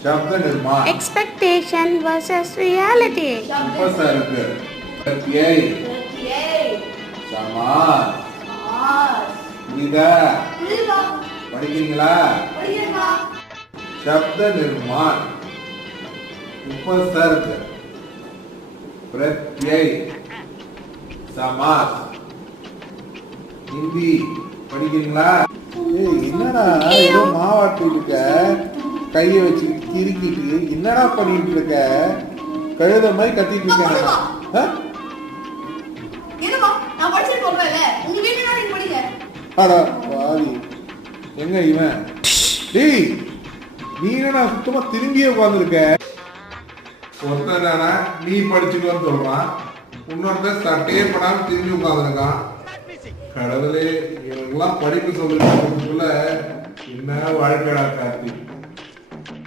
शब्द निर्माण expectation versus reality उपसर्ग प्रत्यय समास புரியுதா படிக்கிறீங்களா शब्द निर्माण उपसर्ग प्रत्यय समास हिंदी படிக்கிறீங்களா என்னடா ஏதோ மாவாட்டி இருக்க கையை வச்சு கிறுக்கிட்டு என்னடா பண்ணிட்டு இருக்க கழுத மாதிரி கத்திட்டு இருக்கேன் எங்க இவன் டேய் நீ என்ன சுத்தமா திரும்பியே உட்கார்ந்துருக்க ஒருத்தனா நீ படிச்சுக்கோன்னு சொல்றான் இன்னொருத்தர் சட்டையே படாம திரும்பி உட்கார்ந்துருக்கான் கடவுளே இவங்கெல்லாம் படிப்பு சொல்றதுக்குள்ள என்ன வாழ்க்கைடா கார்த்திக்